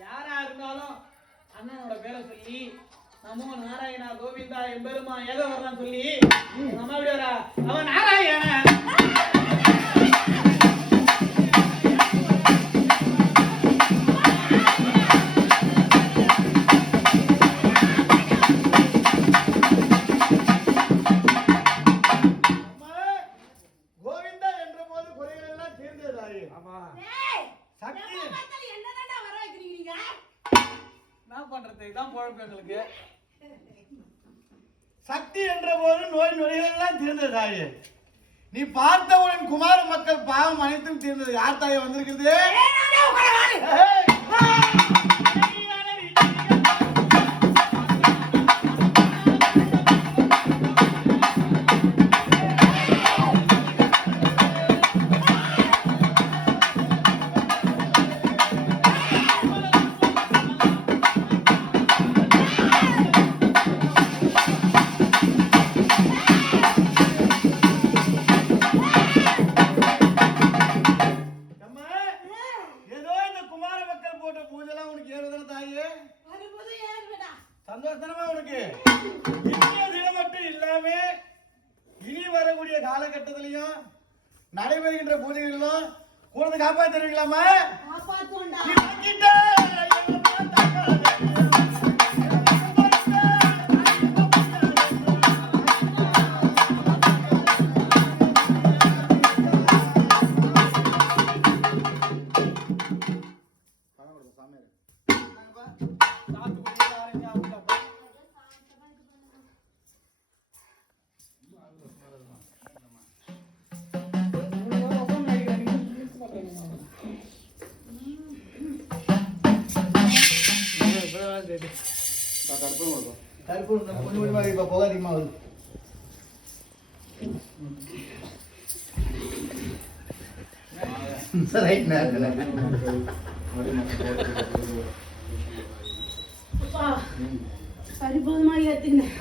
யாரா இருந்தாலும் அண்ணனோட பேரை சொல்லி நமோ நாராயணா கோவிந்தா எம்பெருமா ஏதோ வரலாம் சொல்லி நம்ம எப்படி வரா அவன் நாராயண சக்தி என்ற போது நோய் நொடிகள் எல்லாம் தீர்ந்தது தாயே. நீ பார்த்தவுடன் குமார மக்கள் பாவம் அனைத்தும் தீர்ந்தது. யார் தாயே வந்திருக்கிறது? சந்தோஷமா உனக்கு இந்திய தினம் மட்டும் இல்லாம இனி வரக்கூடிய காலகட்டத்திலையும் நடைபெறுகின்ற பூஜைகளிலும் கூட காப்பாற்றுவீங்களாமா? சரி போதுமா ஏத்துக்கினேன்.